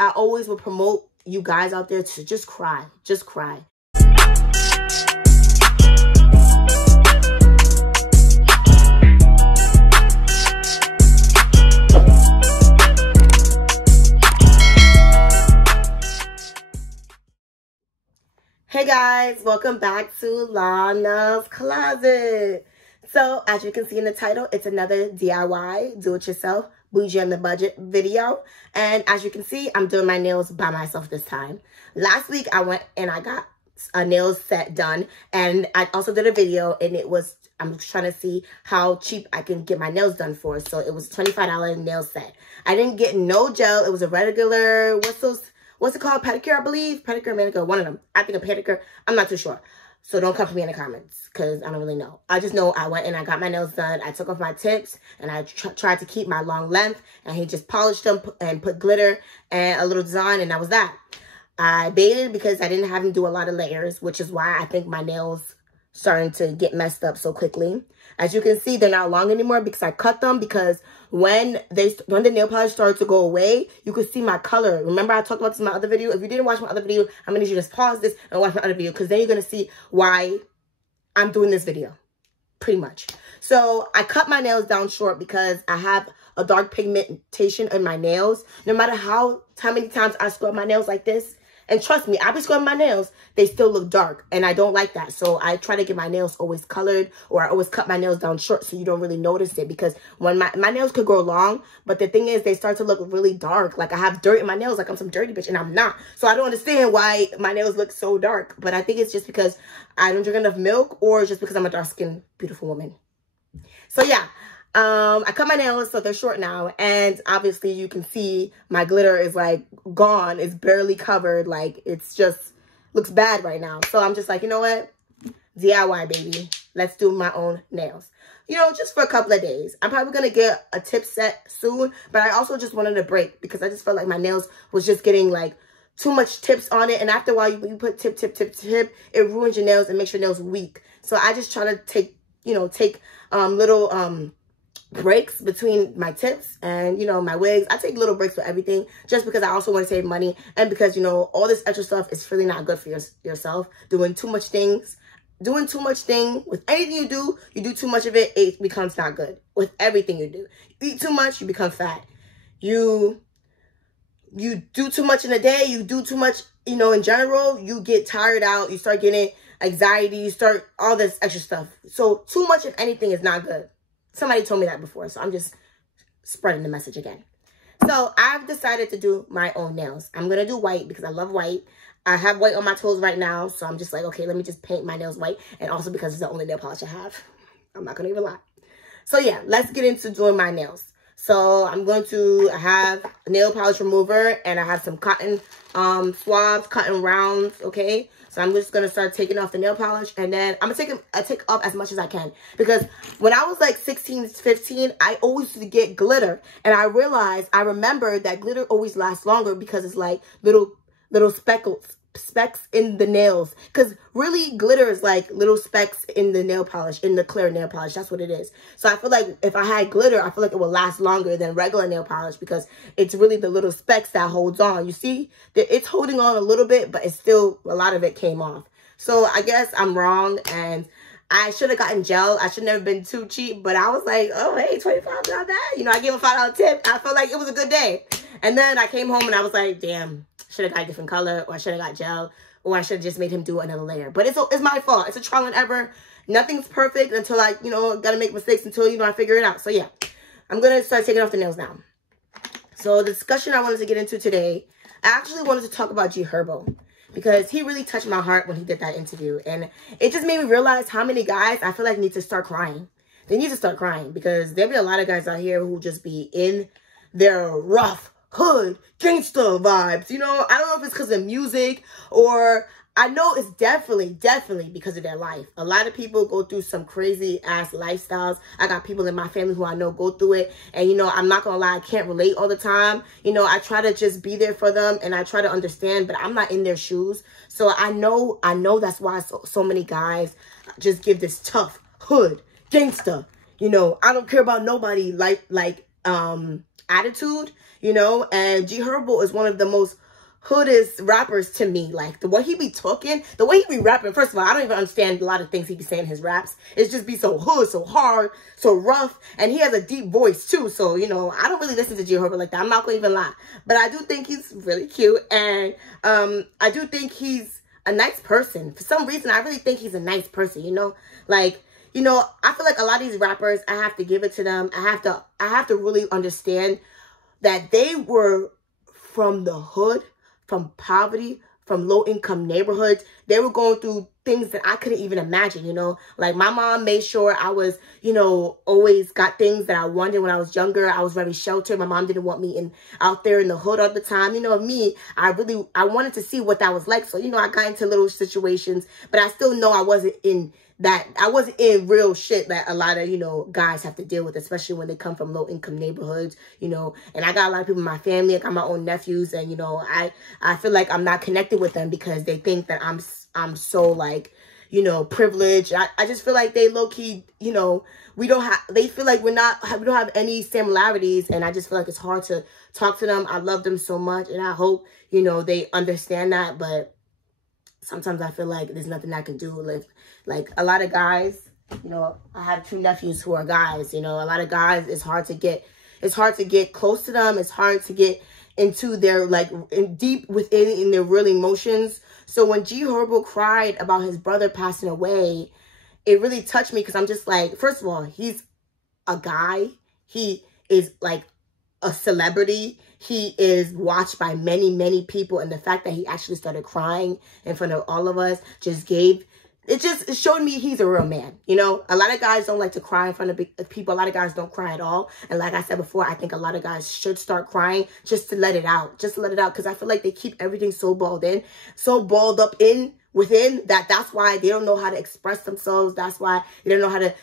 I always will promote you guys out there to just cry. Just cry. Hey guys, welcome back to Lana's Closet. So as you can see in the title, it's another DIY, do-it-yourself, bougie on the budget video. And as you can see, I'm doing my nails by myself this time. Last week I went and I got a nails set done, and I also did a video, and I'm trying to see how cheap I can get my nails done for. So it was a $25 nail set. I didn't get no gel. It was a regular, what's it called? Pedicure, I believe. Pedicure, manicure, one of them. I think a pedicure. I'm not too sure. So don't come for me in the comments because I don't really know. I just know I went and I got my nails done. I took off my tips and I tried to keep my long length. And he just polished them and put glitter and a little design, and that was that. I baited because I didn't have him do a lot of layers, which is why I think my nails starting to get messed up so quickly. As you can see, they're not long anymore because I cut them, because when the nail polish started to go away, you could see my color. Remember I talked about this in my other video? If you didn't watch my other video, I'm going to need you to just pause this and watch my other video, because then you're going to see why I'm doing this video, pretty much. So I cut my nails down short because I have a dark pigmentation in my nails. No matter how many times I scrub my nails like this, and trust me, I be scrubbing my nails, they still look dark, and I don't like that. So I try to get my nails always colored, or I always cut my nails down short so you don't really notice it, because when my nails could grow long, but the thing is they start to look really dark. Like I have dirt in my nails, like I'm some dirty bitch, and I'm not. So I don't understand why my nails look so dark, but I think it's just because I don't drink enough milk, or just because I'm a dark-skinned, beautiful woman. So yeah. I cut my nails, so they're short now, and obviously you can see my glitter is like gone. It's barely covered. Like it's just looks bad right now. So I'm just like, you know what? DIY, baby. Let's do my own nails. You know, just for a couple of days. I'm probably going to get a tip set soon, but I also just wanted a break because I just felt like my nails was just getting like too much tips on it. And after a while, you put tip, it ruins your nails and makes your nails weak. So I just try to take little breaks between my tips and, you know, my wigs. I take little breaks for everything just because I also want to save money, and because, you know, all this extra stuff is really not good for yourself. Doing too much thing with anything you do too much of it, it becomes not good. With everything you do, you eat too much, you become fat. You do too much in a day, you do too much, you know, in general, you get tired out, you start getting anxiety, you start all this extra stuff. So too much of anything is not good. Somebody told me that before, so I'm just spreading the message again. So I've decided to do my own nails. I'm going to do white because I love white. I have white on my toes right now, so I'm just like, okay, let me just paint my nails white. And also because it's the only nail polish I have. I'm not going to even lie. So yeah, let's get into doing my nails. So I'm going to have a nail polish remover, and I have some cotton swabs, cotton rounds, okay? So I'm just going to start taking off the nail polish, and then I'm going to take off as much as I can. Because when I was like 16, 15, I always used to get glitter. And I remembered that glitter always lasts longer because it's like little specks in the nails. Because really glitter is like little specks in the nail polish, in the clear nail polish. That's what it is. So I feel like if I had glitter, I feel like it would last longer than regular nail polish, because it's really the little specks that holds on. You see, it's holding on a little bit, but it's still, a lot of it came off. So I guess I'm wrong, and I should have gotten gel. I should never been too cheap, but I was like, oh, hey, 25, not bad. You know, I gave a $5 tip. I felt like it was a good day. And then I came home and I was like, damn, should have got a different color, or I should have got gel, or I should have just made him do another layer. But it's my fault. It's a trial and error. Nothing's perfect until I, you know, got to make mistakes until, you know, I figure it out. So yeah, I'm going to start taking off the nails now. So the discussion I wanted to get into today, I actually wanted to talk about HERBO, because he really touched my heart when he did that interview. And it just made me realize how many guys I feel like need to start crying. They need to start crying, because there be a lot of guys out here who just be in their rough hood gangsta vibes. You know, I don't know if it's because of music, or I know it's definitely because of their life. A lot of people go through some crazy ass lifestyles. I got people in my family who I know go through it, and you know, I'm not gonna lie, I can't relate all the time. You know, I try to just be there for them, and I try to understand, but I'm not in their shoes. So I know that's why so many guys just give this tough hood gangsta, you know, I don't care about nobody like attitude. you know, and G Herbo is one of the most hoodest rappers to me. Like, the way he be talking, the way he be rapping, first of all, I don't even understand a lot of things he be saying in his raps. It's just be so hood, so hard, so rough, and he has a deep voice too. So, you know, I don't really listen to G Herbo like that. I'm not gonna even lie. But I do think he's really cute, and I do think he's a nice person. For some reason, I really think he's a nice person, you know? Like, you know, I feel like a lot of these rappers, I have to give it to them. I have to really understand that they were from the hood, from poverty, from low-income neighborhoods. They were going through things that I couldn't even imagine, you know? Like, my mom made sure I was, you know, always got things that I wanted when I was younger. I was very sheltered. My mom didn't want me out there in the hood all the time. You know, me, I wanted to see what that was like. So, you know, I got into little situations, but I still know I wasn't in real shit that a lot of, you know, guys have to deal with, especially when they come from low-income neighborhoods, you know. And I got a lot of people in my family. I got my own nephews, and, you know, I feel like I'm not connected with them because they think that I'm so, like, you know, privileged. I just feel like they low-key, you know, they feel like we don't have any similarities, and I just feel like it's hard to talk to them. I love them so much, and I hope, you know, they understand that, but sometimes I feel like there's nothing I can do. Like a lot of guys, you know, I have 2 nephews who are guys, you know, a lot of guys, it's hard to get close to them. It's hard to get into their, like, deep within their real emotions. So when G Herbo cried about his brother passing away, it really touched me, because I'm just like, first of all, he's a guy. He is like a celebrity. He is watched by many, many people. And the fact that he actually started crying in front of all of us it showed me he's a real man. You know, a lot of guys don't like to cry in front of people. A lot of guys don't cry at all. And like I said before, I think a lot of guys should start crying just to let it out. Just to let it out. Because I feel like they keep everything so balled up within, that's why they don't know how to express themselves. That's why they don't know how to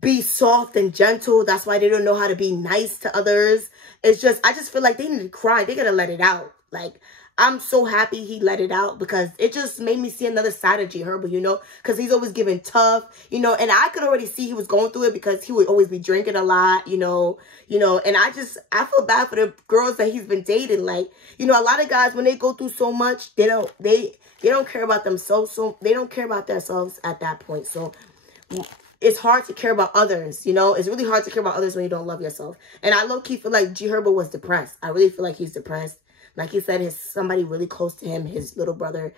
be soft and gentle. That's why they don't know how to be nice to others. It's just, I just feel like they need to cry. They gotta let it out. Like, I'm so happy he let it out, because it just made me see another side of G Herbo, you know, because he's always giving tough, you know, and I could already see he was going through it because he would always be drinking a lot, you know, and I feel bad for the girls that he's been dating. Like, you know, a lot of guys, when they go through so much, they don't care about themselves, so they don't care about themselves at that point. So it's hard to care about others, you know? It's really hard to care about others when you don't love yourself. And I low-key feel like G Herbo was depressed. I really feel like he's depressed. Like he said, somebody really close to him, his little brother,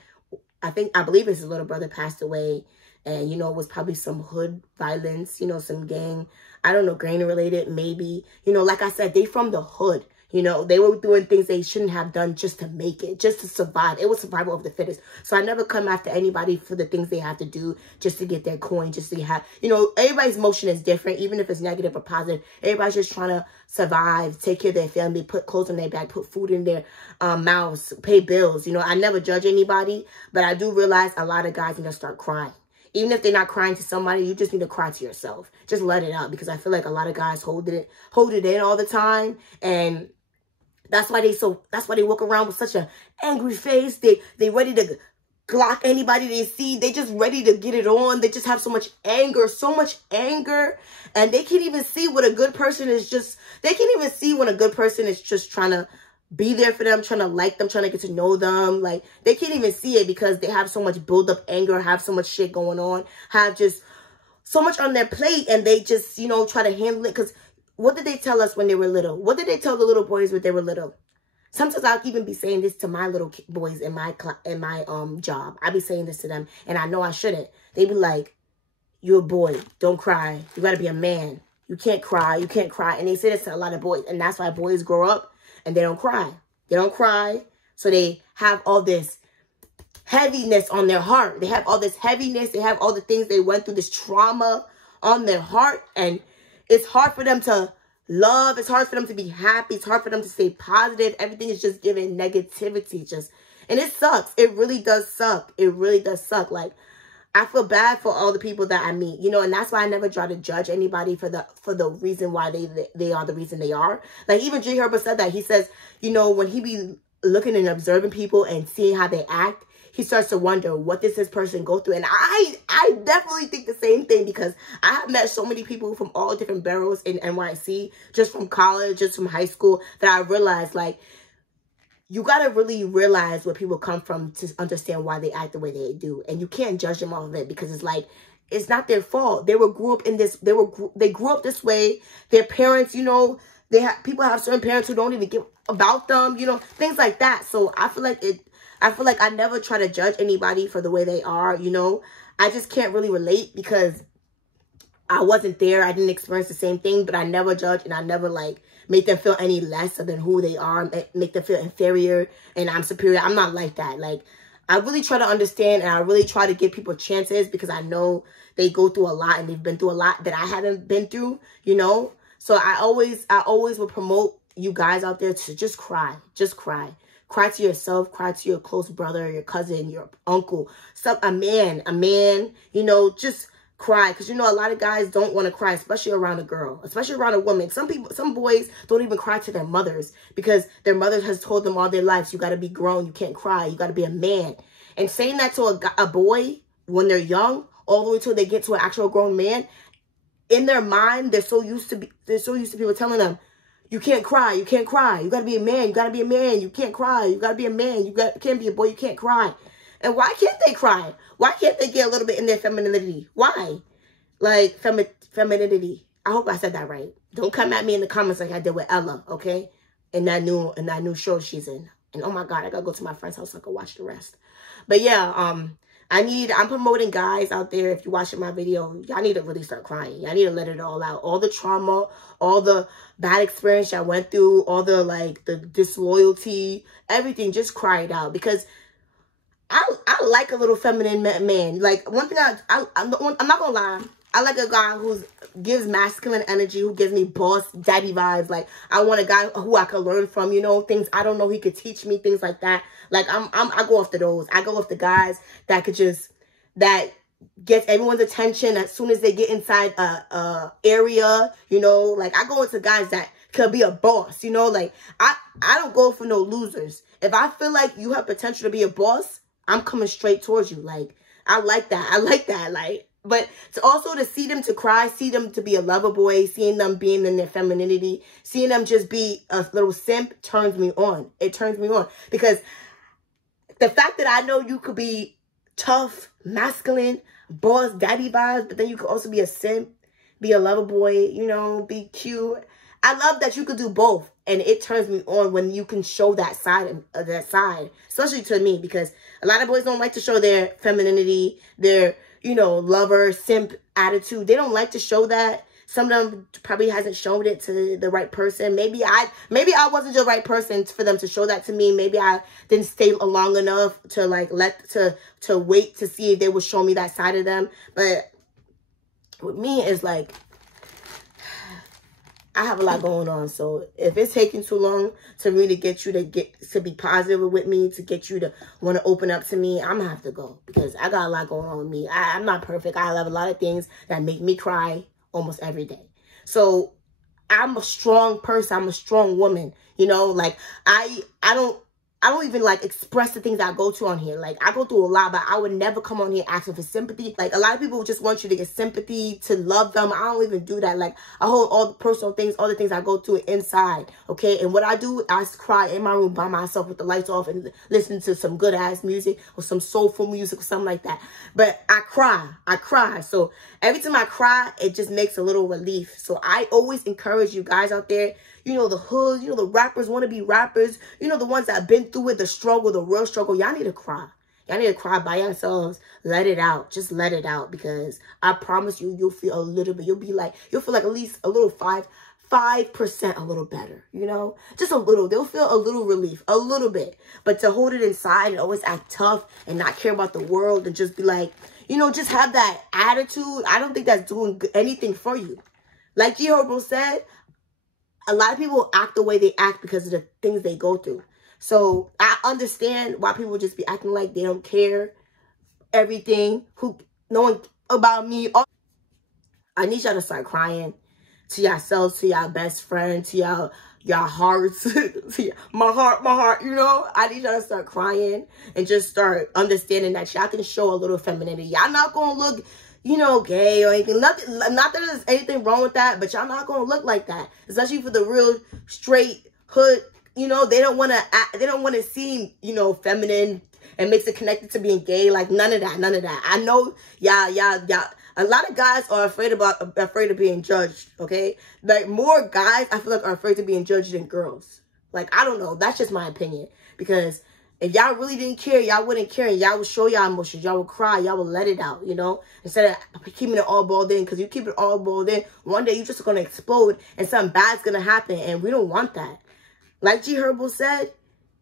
I believe his little brother passed away. And, you know, it was probably some hood violence, you know, some gang, I don't know, gang related, maybe. You know, like I said, they from the hood. You know, they were doing things they shouldn't have done just to make it, just to survive. It was survival of the fittest. So I never come after anybody for the things they have to do just to get their coin, just to have, you know, everybody's motion is different, even if it's negative or positive. Everybody's just trying to survive, take care of their family, put clothes on their back, put food in their mouths, pay bills. You know, I never judge anybody, but I do realize a lot of guys need to start crying. Even if they're not crying to somebody, you just need to cry to yourself. Just let it out, because I feel like a lot of guys hold it in all the time, and that's why they walk around with such an angry face. They ready to Glock anybody they see. They just ready to get it on. They just have so much anger. And they can't even see what a good person is they can't even see when a good person is just trying to be there for them, trying to like them, trying to get to know them. Like, they can't even see it because they have so much build up anger, have so much shit going on, have just so much on their plate, and they just, you know, try to handle it. Because what did they tell us when they were little? What did they tell the little boys when they were little? Sometimes I'll even be saying this to my little boys in my job. I be saying this to them, and I know I shouldn't. They be like, "You're a boy. Don't cry. You gotta be a man. You can't cry. You can't cry." And they say this to a lot of boys, and that's why boys grow up and they don't cry. They don't cry, so they have all this heaviness on their heart. They have all this heaviness. They have all the things they went through, this trauma on their heart, and it's hard for them to love. It's hard for them to be happy. It's hard for them to stay positive. Everything is just giving negativity. And it sucks. It really does suck. It really does suck. Like, I feel bad for all the people that I meet, you know, and that's why I never try to judge anybody for the reason why they are the reason they are. Like, even G Herbo said that. He says, you know, when he be looking and observing people and seeing how they act, he starts to wonder, what does this person go through? And I definitely think the same thing, because I have met so many people from all different boroughs in NYC, just from college, just from high school, that I realized, like, you got to really realize where people come from to understand why they act the way they do. And you can't judge them off of it, because it's like, it's not their fault. They grew up in this, they grew up this way. Their parents, you know, people have certain parents who don't even give about them, you know, things like that. So I feel like I never try to judge anybody for the way they are, you know. I just can't really relate, because I wasn't there. I didn't experience the same thing, but I never judge, and I never, like, make them feel any less than who they are, make them feel inferior and I'm superior. I'm not like that. Like, I really try to understand, and I really try to give people chances, because I know they go through a lot, and they've been through a lot that I haven't been through, you know. So I always will promote you guys out there to just cry. Just cry. Cry to yourself, cry to your close brother, your cousin, your uncle, a man, you know, just cry. Because, you know, a lot of guys don't want to cry, especially around a girl, especially around a woman. Some boys don't even cry to their mothers, because their mother has told them all their lives, you got to be grown, you can't cry, you got to be a man. And saying that to a boy when they're young, all the way till they get to an actual grown man, in their mind, they're so used to people telling them, you can't cry, you can't cry, you got to be a man, you got to be a man, you can't cry, you got to be a man, you can't be a boy, you can't cry. And why can't they cry? Why can't they get a little bit in their femininity? Why? Like, femininity. I hope I said that right. Don't come at me in the comments like I did with Ella, okay? In that new show she's in. And oh my God, I gotta go to my friend's house so I can watch the rest. But yeah, I'm promoting guys out there. If you're watching my video, y'all need to really start crying. Y'all need to let it all out. All the trauma, all the bad experience y'all went through, all the, like, the disloyalty, everything, just cry it out. Because I like a little feminine man. Like, one thing I'm not gonna lie, I like a guy who gives masculine energy, who gives me boss daddy vibes. Like, I want a guy who I could learn from, you know, things I don't know, he could teach me, things like that. Like, I go after those. I go after guys that could that gets everyone's attention as soon as they get inside a area, you know. Like, I go into guys that could be a boss, you know. Like, I don't go for no losers. If I feel like you have potential to be a boss, I'm coming straight towards you. Like, I like that. Like, but to see them to cry, see them to be a lover boy, seeing them being in their femininity, seeing them just be a little simp turns me on. It turns me on, because the fact that I know you could be tough, masculine, boss, daddy vibes, but then you could also be a simp, be a lover boy, you know, be cute. I love that you could do both, and it turns me on when you can show that side, especially to me, because a lot of boys don't like to show their femininity, their, you know, lover, simp attitude. They don't like to show that. Some of them probably hasn't shown it to the right person. Maybe I wasn't the right person for them to show that to me. Maybe I didn't stay long enough to, like, to wait to see if they would show me that side of them. But with me, it's like, I have a lot going on. So if it's taking too long to really get you to be positive with me, to get you to want to open up to me, I'm going to have to go, because I got a lot going on with me. I'm not perfect. I have a lot of things that make me cry almost every day. So I'm a strong person. I'm a strong woman. You know, like, I don't even, like, express the things I go to on here. Like, I go through a lot, but I would never come on here asking for sympathy. Like, a lot of people just want you to get sympathy, to love them. I don't even do that. Like, I hold all the personal things, all the things I go through inside, okay? And what I do, I cry in my room by myself with the lights off and listen to some good-ass music or some soulful music or something like that. But I cry. So every time I cry, it just makes a little relief. So I always encourage you guys out there, you know, the hood, you know, the rappers want to be rappers, you know, the ones that have been through it, the struggle, the real struggle. Y'all need to cry. Y'all need to cry by yourselves. Let it out. Just let it out, because I promise you, you'll feel a little bit. You'll feel like at least a little 5% a little better, you know, just a little. They'll feel a little relief, a little bit. But to hold it inside and always act tough and not care about the world and just be like, you know, just have that attitude, I don't think that's doing anything for you. Like HERBO said, a lot of people act the way they act because of the things they go through. So I understand why people just be acting like they don't care everything, knowing about me. I need y'all to start crying to yourselves, to y'all best friend, to y'all y'all hearts. my heart, you know? I need y'all to start crying and just start understanding that y'all can show a little femininity. Y'all not gonna look, you know, gay or anything. Not that there's anything wrong with that, but y'all not gonna look like that. Especially for the real straight hood, you know, they don't wanna seem, you know, feminine and makes it connected to being gay. Like none of that. I know y'all. A lot of guys are afraid of being judged, okay? Like, more guys, I feel like, are afraid of being judged than girls. Like, I don't know. That's just my opinion. Because if y'all really didn't care, y'all wouldn't care. And y'all would show y'all emotions. Y'all would cry. Y'all would let it out, you know? Instead of keeping it all balled in. Because you keep it all balled in, one day you're just going to explode and something bad's going to happen. And we don't want that. Like HERBO said,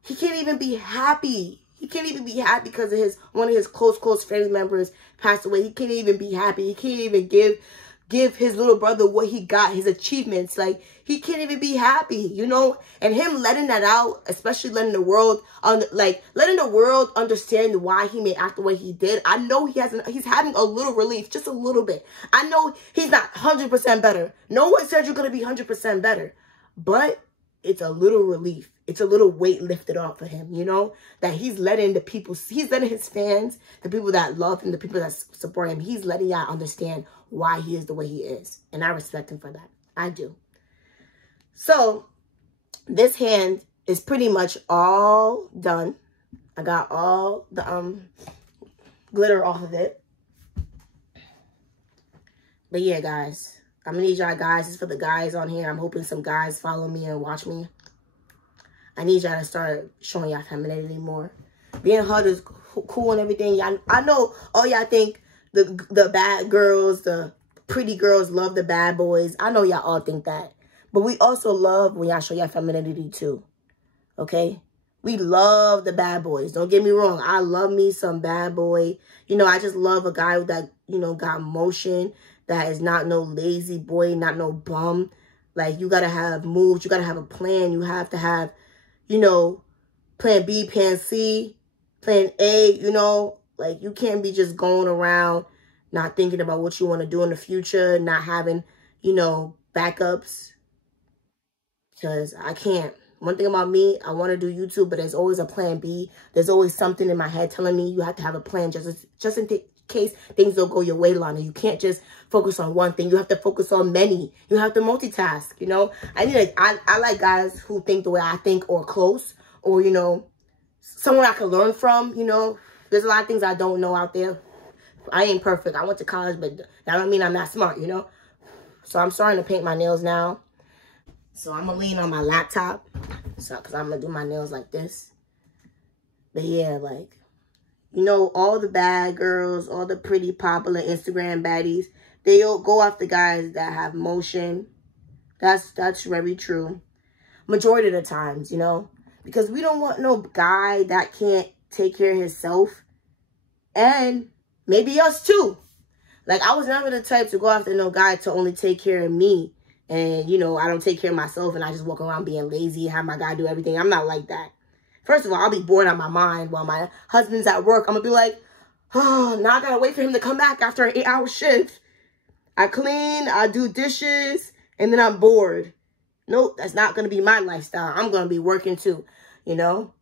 he can't even be happy. He can't even be happy because of one of his close family members passed away. He can't even be happy. He can't even give his little brother what he got, his achievements. Like, he can't even be happy, you know? And him letting that out, especially letting the world understand why he may act the way he did. I know he's having a little relief, just a little bit. I know he's not 100% better. No one said you're going to be 100% better. But it's a little relief. It's a little weight lifted off of him, you know? That he's letting he's letting his fans, the people that love him, the people that support him, he's letting y'all understand why he is the way he is. And I respect him for that. I do. So, this hand is pretty much all done. I got all the glitter off of it. But yeah, guys. I'm going to need y'all guys. This is for the guys on here. I'm hoping some guys follow me and watch me. I need y'all to start showing y'all femininity more. Being hard is cool and everything. I know all y'all think the bad girls, the pretty girls love the bad boys. I know y'all all think that. But we also love when y'all show y'all femininity too. Okay? We love the bad boys. Don't get me wrong. I love me some bad boy. You know, I just love a guy that, you know, got motion. That is not no lazy boy, not no bum. Like, you got to have moves. You got to have a plan. You have to have, you know, plan B, plan C, plan A, you know. Like, you can't be just going around not thinking about what you want to do in the future, not having, you know, backups. Because I can't. One thing about me, I want to do YouTube, but there's always a plan B. There's always something in my head telling me you have to have a plan just in case things don't go your way, Lana. You can't just focus on one thing. You have to focus on many. You have to multitask, you know. I like guys who think the way I think, or close, or, you know, someone I can learn from, you know. There's a lot of things I don't know out there. I ain't perfect. I went to college, but that don't mean I'm not smart, you know. So I'm starting to paint my nails now. So I'm going to lean on my laptop, because I'm going to do my nails like this. But yeah, like, you know, all the bad girls, all the pretty popular Instagram baddies, they all go after guys that have motion. That's very true. Majority of the times, you know. Because we don't want no guy that can't take care of himself. And maybe us too. Like, I was never the type to go after no guy to only take care of me. And, you know, I don't take care of myself and I just walk around being lazy, have my guy do everything. I'm not like that. First of all, I'll be bored out of my mind while my husband's at work. I'm going to be like, oh, now I got to wait for him to come back after an 8-hour shift. I clean, I do dishes, and then I'm bored. Nope, that's not going to be my lifestyle. I'm going to be working too, you know.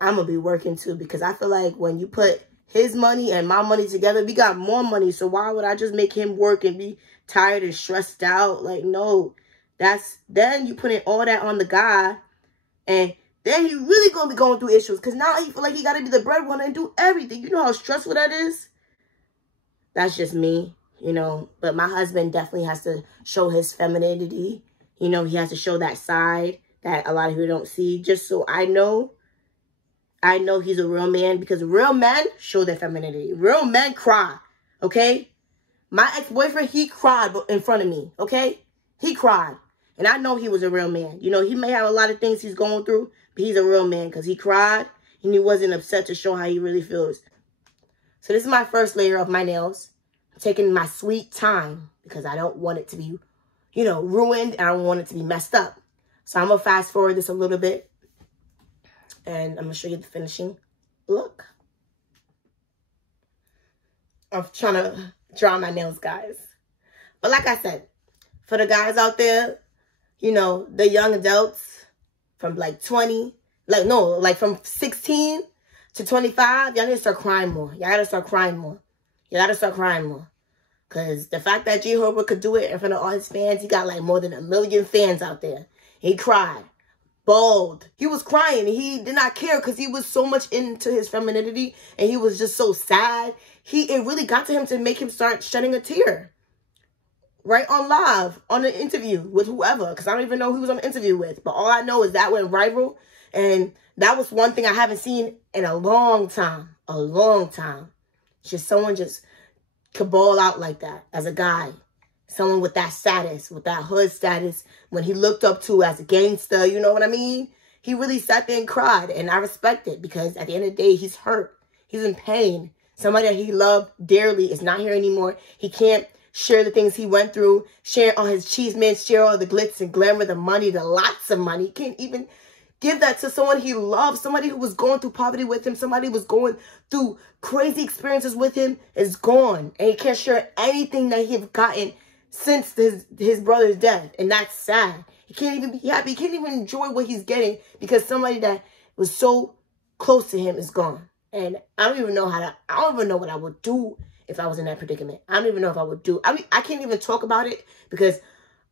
I'm going to be working too, because I feel like when you put his money and my money together, we got more money. So why would I just make him work and be tired and stressed out? Like, no. Then you putting all that on the guy, and then he really going to be going through issues, because now he feel like he got to be the breadwinner and do everything. You know how stressful that is? That's just me, you know. But my husband definitely has to show his femininity. You know, he has to show that side that a lot of people don't see. Just so I know he's a real man, because real men show their femininity. Real men cry, okay? My ex-boyfriend, he cried in front of me, okay? He cried. And I know he was a real man. You know, he may have a lot of things he's going through, but he's a real man, because he cried and he wasn't upset to show how he really feels. So this is my first layer of my nails. I'm taking my sweet time, because I don't want it to be, you know, ruined, and I don't want it to be messed up. So I'm going to fast forward this a little bit, and I'm going to show you the finishing look. I'm trying to draw my nails, guys. But like I said, for the guys out there you know, the young adults from like 20, like, no, like from 16 to 25, y'all need to start crying more. Y'all gotta start crying more. You gotta start crying more. Because the fact that HERBO could do it in front of all his fans, he got like more than 1 million fans out there. He cried. Bawled. He was crying. He did not care because he was so much into his femininity and he was just so sad. It really got to him to make him start shedding a tear. Right on live, on an interview with whoever. Because I don't even know who he was on the interview with. But all I know is that went viral. And that was one thing I haven't seen in a long time. A long time. Just someone just could ball out like that as a guy. Someone with that status, with that hood status, when he looked up to as a gangster, you know what I mean? He really sat there and cried, and I respect it because at the end of the day, he's hurt. He's in pain. Somebody that he loved dearly is not here anymore. He can't share the things he went through, share all his achievements, share all the glitz and glamour, the money, the lots of money. He can't even give that to someone he loves, somebody who was going through poverty with him, somebody who was going through crazy experiences with him is gone. And he can't share anything that he's gotten since his brother's death. And that's sad. He can't even be happy. He can't even enjoy what he's getting because somebody that was so close to him is gone. And I don't even know what I would do if I was in that predicament. I don't even know if I would do. I can't even talk about it because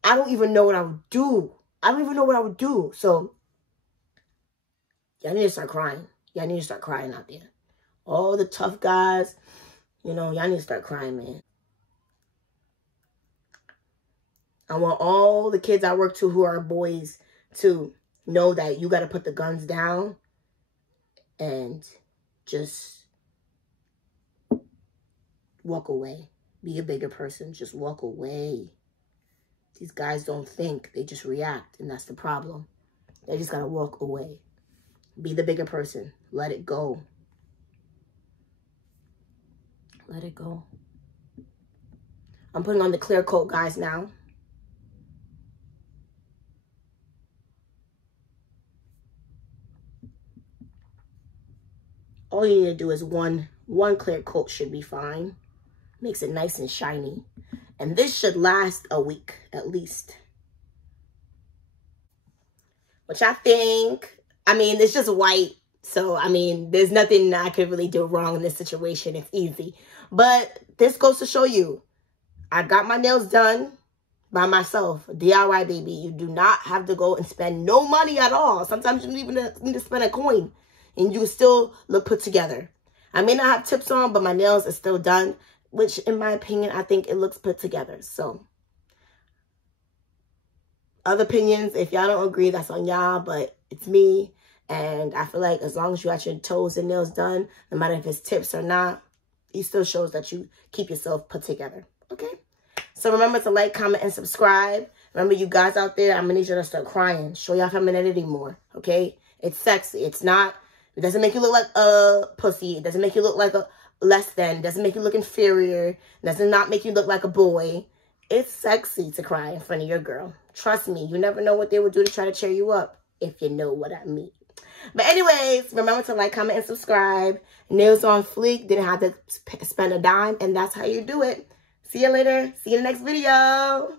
I don't even know what I would do. I don't even know what I would do. So y'all need to start crying. Y'all need to start crying out there. All the tough guys, you know, y'all need to start crying, man. I want all the kids I work to who are boys to know that you got to put the guns down and just walk away. Be a bigger person. Just walk away. These guys don't think. They just react, and that's the problem. They just got to walk away. Be the bigger person. Let it go. Let it go. I'm putting on the clear coat, guys, now. All you need to do is one clear coat should be fine. Makes it nice and shiny. And this should last a week at least. Which I think, I mean, it's just white. So, I mean, there's nothing I could really do wrong in this situation. It's easy. But this goes to show you, I got my nails done by myself. DIY, baby. You do not have to go and spend no money at all. Sometimes you don't even need to spend a coin. And you still look put together. I may not have tips on, but my nails are still done. Which, in my opinion, I think it looks put together. So, other opinions, if y'all don't agree, that's on y'all. But it's me. And I feel like as long as you got your toes and nails done, no matter if it's tips or not, it still shows that you keep yourself put together. Okay? So remember to like, comment, and subscribe. Remember, you guys out there, I'm going to need you to start crying. Show your femininity more. Okay? It's sexy. It's not... It doesn't make you look like a pussy. It doesn't make you look like a less than. It doesn't make you look inferior. It does not make you look like a boy. It's sexy to cry in front of your girl. Trust me. You never know what they will do to try to cheer you up, if you know what I mean. But anyways, remember to like, comment, and subscribe. Nails on fleek. Didn't have to spend a dime. And that's how you do it. See you later. See you in the next video.